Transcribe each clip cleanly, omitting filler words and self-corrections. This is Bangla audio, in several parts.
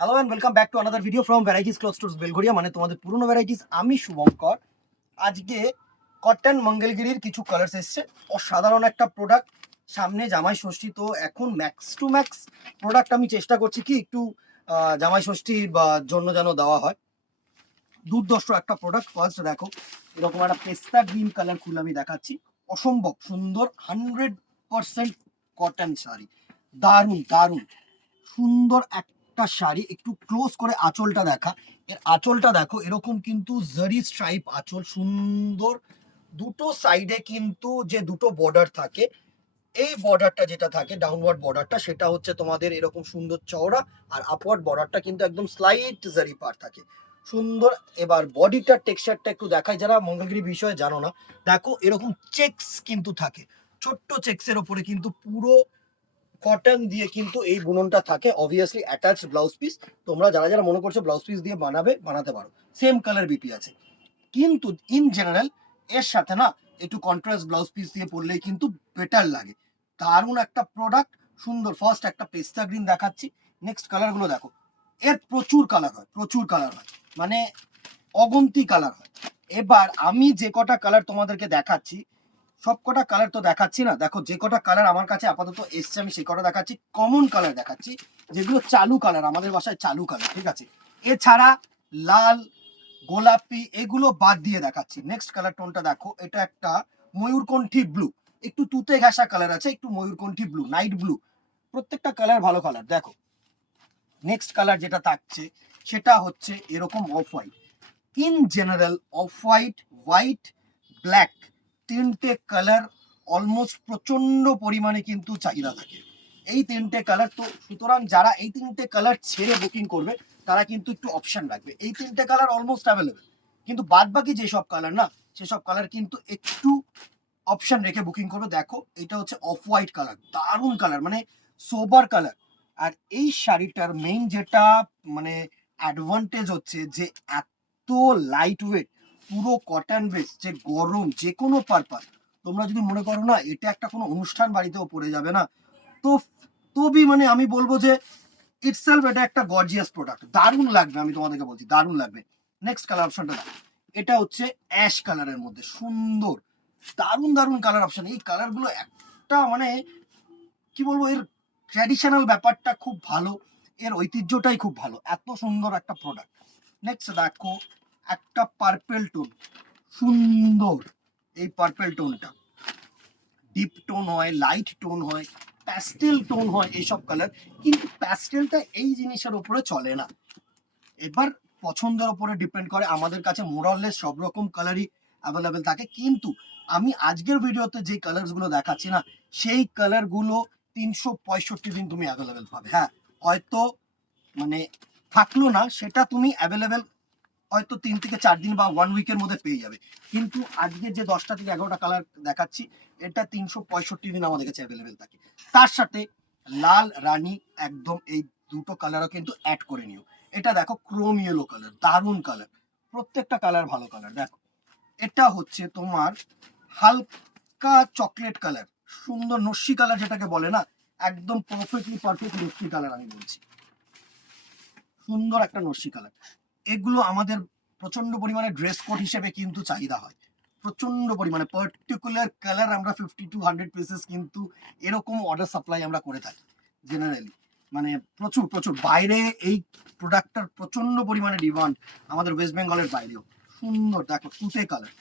Hello and welcome back to another video from varieties cloth stores Belgharia, মানে তোমাদের পুরনো ভ্যারাইটিস। আমি শুভঙ্কর। আজকে কটন মঙ্গলগিরির কিছু কালার্স এসছে, অসাধারণ একটা প্রোডাক্ট। সামনে জামাই ষষ্ঠী, তো এখন ম্যাক্স টু ম্যাক্স প্রোডাক্ট আমি চেষ্টা করছি কি একটু জামাই ষষ্ঠী বা জন্য যেন দেওয়া হয়। দুর্দর্শ একটা প্রোডাক্ট। ফার্স্ট দেখো, এরকম একটা পেস্তা গ্রিন কালার ফুল আমি দেখাচ্ছি, অসম্ভব সুন্দর 100% কটন শাড়ি। দারুণ দারুণ সুন্দর একটা শাড়ি। একটু ক্লোজ করে আঁচলটা দেখা, এর আঁচলটা দেখো, এরকম কিন্তু জারি স্ট্রাইপ আঁচল, সুন্দর। দুটো সাইডে কিন্তু যে দুটো বর্ডার থাকে, এই বর্ডারটা যেটা থাকে ডাউনওয়ার্ড বর্ডারটা, সেটা হচ্ছে তোমাদের এরকম সুন্দর চওড়া, আর আপওয়ার্ড বর্ডারটা কিন্তু একদম স্লাইট জারি পার থাকে, সুন্দর। এবার বডিটার টেক্সচারটা একটু দেখাই, যারা মঙ্গলগিরি বিষয়ে জানো না, দেখো এরকম চেকস কিন্তু থাকে, ছোট্ট চেকসের ওপরে কিন্তু পুরো কটন দিয়ে কিন্তু এই বুননটা থাকে। অবভিয়াসলি অ্যাটাচ ব্লাউজ পিস, তোমরা যারা যারা মনে করছো ব্লাউজ পিস দিয়ে বানাতে পারো, সেম কালার বিপি আছে। কিন্তু ইন জেনারেল এর সাথে না একটু কন্ট্রাস্ট ব্লাউজ পিস দিয়ে পরলেই কিন্তু বেটার লাগে। দারুণ একটা প্রোডাক্ট, সুন্দর। ফার্স্ট একটা পেস্তা গ্রিন দেখাচ্ছি, নেক্সট কালারগুলো দেখো। এর প্রচুর কালার হয়, প্রচুর কালার হয়, মানে অগন্তি কালার হয়। এবার আমি যে কটা কালার তোমাদেরকে দেখাচ্ছি, সব কটা কালার তো দেখাচ্ছি না, দেখো যে কটা কালার আমার কাছে আপাতত এসছে আমি সেই কটা দেখাচ্ছি। কমন কালার দেখাচ্ছি, যেগুলো চালু কালার, আমাদের বাসায় চালু কালার, ঠিক আছে। এছাড়া লাল, গোলাপি এগুলো বাদ দিয়ে দেখাচ্ছি। নেক্সট কালার টোনটা দেখো, এটা একটা ময়ূরকণ্ঠী ব্লু, একটু তুতে ঘাসা কালার আছে, একটু ময়ূরকণ্ঠী ব্লু, নাইট ব্লু। প্রত্যেকটা কালার ভালো কালার। দেখো নেক্সট কালার যেটা থাকছে সেটা হচ্ছে এরকম off white. In general off white, white, black, তিনটে কালার অলমোস্ট প্রচন্ড পরিমাণে কিন্তু চাহিদা থাকে, এই তিনটে কালার। তো সুতরাং যারা এই তিনটে কালার ছেড়ে বুকিং করবে তারা কিন্তু একটু অপশন রাখবে, এই তিনটে কালার অলমোস্ট অ্যাভেলেবেল। কিন্তু বাদ বাকি যেসব কালার না, সেসব কালার কিন্তু একটু অপশন রেখে বুকিং করবে। দেখো এটা হচ্ছে অফ হোয়াইট কালার, দারুণ কালার, মানে সোবার কালার। আর এই শাড়িটার মেইন যেটা মানে অ্যাডভান্টেজ হচ্ছে যে এত লাইট ওয়েট, পুরো কটন বেস, যে গরম যে কোনো পারপাস, তোমরা যদি মনে করো না এটা একটা কোনো অনুষ্ঠান বাড়িতেও পরে যাবে না, তো তবে মানে আমি বলবো যে ইটসেলফ এটা একটা গর্জিয়াস প্রোডাক্ট, দারুণ লাগবে, আমি তোমাদেরকে বলছি দারুণ লাগবে। নেক্সট কালার অপশনটা দেখো, এটা হচ্ছে অ্যাশ কালারের মধ্যে সুন্দর, দারুণ দারুণ কালার অপশন। এই কালারগুলো একটা মানে কি বলবো, এর ট্র্যাডিশনাল ব্যাপারটা খুব ভালো, এর ঐতিহ্যটাই খুব ভালো, এত সুন্দর একটা প্রোডাক্ট। নেক্সট দেখো একটা পার্পেল টোন, সুন্দর। এই পার্পেল টোনটা ডিপ টোন হয়, লাইট টোন হয়, প্যাস্টেল টোন হয়, এইসব কালার। কিন্তু প্যাস্টেলটা এই জিনিসের উপরে চলে না। এবার পছন্দের উপরে ডিপেন্ড করে, আমাদের কাছে মোরাললেস সব রকম কালারই অ্যাভেলেবেল থাকে। কিন্তু আমি আজকের ভিডিওতে যে কালার গুলো দেখাচ্ছি না, সেই কালার গুলো 365 দিন তুমি অ্যাভেলেবেল পাবে। হ্যাঁ, হয়তো মানে থাকলো না, সেটা তুমি অ্যাভেলেবেল হয়তো 3 থেকে 4 দিন বা 1 উইকের মধ্যে পেয়ে যাবে। কিন্তু আজকে যে 10টা থেকে 11টা কালার দেখাচ্ছি, এটা 365 দিন আমাদের কাছে অ্যাভেলেবেল থাকে। তার সাথে লাল, রানী, একদম এই দুটো কালারও কিন্তু অ্যাড করে নিও। এটা দেখো ক্রোম ইয়েলো কালার, দারুণ কালার, প্রত্যেকটা কালার ভালো কালার। দেখো এটা হচ্ছে তোমার হালকা চকলেট কালার, সুন্দর নস্যি কালার যেটাকে বলে না, একদম পারফেক্টলি পারফেক্ট নস্যি কালার আমি বলছি, সুন্দর একটা নস্যি কালার। এগুলো আমাদের প্রচন্ড পরিমাণে ড্রেস কোড হিসেবে কিন্তু চাহিদা হয়, প্রচন্ড পরিমাণে। পার্টিকুলার কালার আমরা 50 to 100 পিসেস কিন্তু এরকম অর্ডার সাপ্লাই আমরা করে থাকি জেনারেলি, মানে প্রচুর প্রচুর। বাইরে এই প্রোডাক্টটার প্রচন্ড পরিমাণে ডিমান্ড, আমাদের ওয়েস্ট বেঙ্গলের বাইরেও। সুন্দর দেখো তুতে কালার,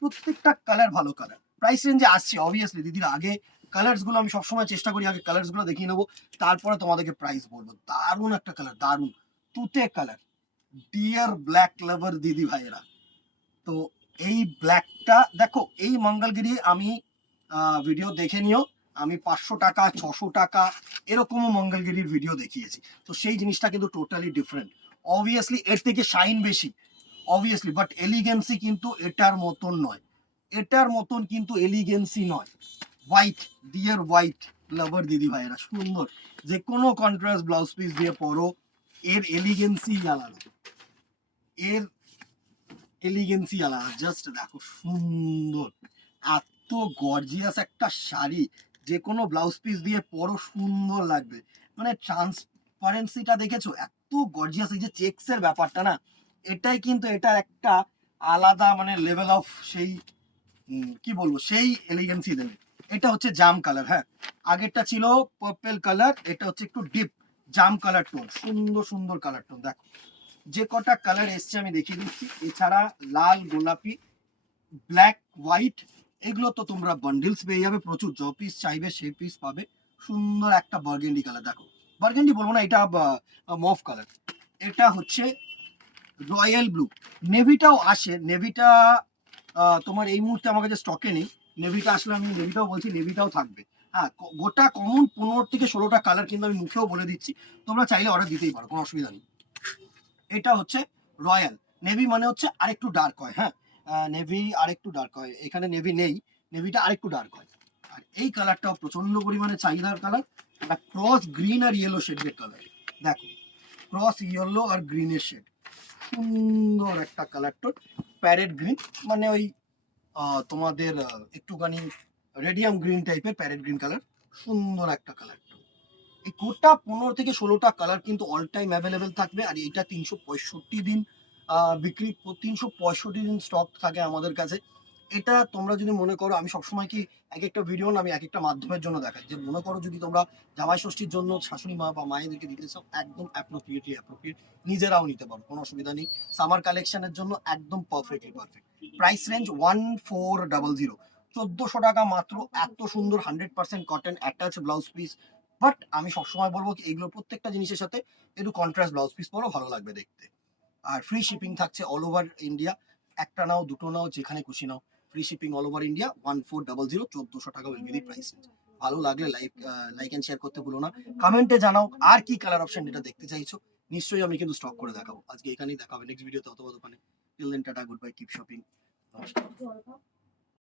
প্রত্যেকটা কালার ভালো কালার। প্রাইস রেঞ্জে আসছে অবভিয়াসলি দিদির, আগে কালার্স গুলো আমি সবসময় চেষ্টা করি আগে কালার্স গুলো দেখিয়ে নেবো, তারপরে তোমাদেরকে প্রাইস বলবো। দারুণ একটা কালার, দারুণ তুতে কালার, ডিয়ার ব্ল্যাক লাভার দিদি ভাইয়েরা। তো এই ব্ল্যাকটা দেখো, এই মঙ্গলগিরি আমি ভিডিও দেখে নিও, আমি 500 টাকা 600 টাকা এরকমও মঙ্গলগিরির ভিডিও দেখিয়েছি। তো সেই জিনিসটা কিন্তু টোটালি ডিফারেন্ট। অবভিয়াসলি এর থেকে শাইন বেশি, অবভিয়াসলি, বাট এলিগেন্সি কিন্তু এটার মতন নয়, এটার মতন কিন্তু এলিগেন্সি নয়। হোয়াইট, ডিয়ার হোয়াইট লাভার দিদি ভাইয়েরা, সুন্দর, যে কোনো কন্ট্রাস্ট ব্লাউজ পিস দিয়ে পরো, এর এলিগেন্সি আলাদা, এর এলিগেন্সি আলাদা। জাস্ট দেখো সুন্দর, এত গর্জিয়াস একটা শাড়ি, যে কোনো ব্লাউজ পিস দিয়ে পরো সুন্দর লাগবে, মানে ট্রান্সপারেন্সিটা দেখেছো, এত গর্জিয়াস। এই যে চেকস এর ব্যাপারটা না, এটাই কিন্তু এটা একটা আলাদা মানে লেভেল অফ সেই কি বলবো সেই এলিগেন্সি দেবে। এটা হচ্ছে জাম কালার, হ্যাঁ আগেরটা ছিল পার্পল কালার, এটা হচ্ছে একটু ডিপ জাম কালার টোন, সুন্দর সুন্দর কালার টোন। দেখো যে কটা কালার এসছে আমি দেখিয়ে দিচ্ছি, এছাড়া লাল, গোলাপি, ব্ল্যাক, হোয়াইট, এগুলো তো তোমরা বান্ডিলস পেয়ে যাবে প্রচুর, য পিস চাইবে সেই পিস পাবে। সুন্দর একটা বার্গেন্ডি কালার, দেখো বার্গেন্ডি বলবো না, এটা মফ কালার। এটা হচ্ছে রয়্যাল ব্লু, নেভিটাও আসে, নেভিটা তোমার এই মুহূর্তে আমার কাছে স্টকে নেই, নেভিটা আসলে আমি নেভিটাও বলছি, নেভিটাও থাকবে। হ্যাঁ গোটা কমন 15 থেকে 16টা কালার কিন্তু আমি মুখেও বলে দিচ্ছি, তোমরা চাইলে অর্ডার দিতেই পারো, কোনো অসুবিধা নেই। এটা হচ্ছে রয়্যাল নেভি, মানে হচ্ছে আরেকটু ডার্ক হয়, হ্যাঁ নেভি আরেকটু ডার্ক হয়, এখানে নেভি নেই, নেভিটা আরেকটু ডার্ক হয়। আর এই কালারটাও প্রচন্ড পরিমাণে চাহিদার কালার, একটা ক্রস গ্রিন আর ইয়েলো শেডের কালার। দেখো ক্রস ইয়েলো আর গ্রিনের শেড, সুন্দর একটা কালার টোন, প্যারেট গ্রিন, মানে ওই তোমাদের একটুখানি রেডিয়াম গ্রিন টাইপের প্যারেট গ্রিন কালার, সুন্দর একটা কালার। এই কোটা 15 থেকে 16টা কালার কিন্তু অল টাইম অ্যাভেলেবেল থাকবে, আর এটা 365 দিন বিক্রি, 365 দিন স্টক থাকে আমাদের কাছে। এটা তোমরা যদি মনে করো, আমি সবসময় কি এক একটা ভিডিও না আমি এক একটা মাধ্যমের জন্য দেখাই, যে মনে করো যদি তোমরা জামাই ষষ্ঠীর জন্য শাশুড়ি মা বা মায়েদেরকে দিতে চাও, একদম অ্যাপ্রোপ্রিয়েট, নিজেরাও নিতে পারো, কোনো অসুবিধা নেই। সামার কালেকশনের জন্য একদম পারফেক্ট। প্রাইস রেঞ্জ 1400, 1400 টাকা মাত্র, এত সুন্দর 100% cotton attach blouse piece. But আমি সবসময় বলবো কি এগুলো প্রত্যেকটা জিনিসের সাথে একটু কন্ট্রাস্ট ব্লাউজ পিস পরো, ভালো লাগবে দেখতে। আর ফ্রি শিপিং থাকছে অল ওভার ইন্ডিয়া, একটা নাও দুটো নাও যেখানে খুশি নাও, free shipping all over India. 1400, 1400 টাকা উইল বি দি প্রাইস। ভালো লাগলে লাইক এন্ড শেয়ার করতে ভুলো না, কমেন্টে জানাও আর কি কালার অপশন এটা দেখতে চাইছো, নিশ্চয়ই আমি কিন্তু স্টক করে দেখাবো। আজকে এখানেই দেখা হবে নেক্সট ভিডিওতে অথবা দোকানে। Till then tata, goodbye, keep shopping, নমস্কার।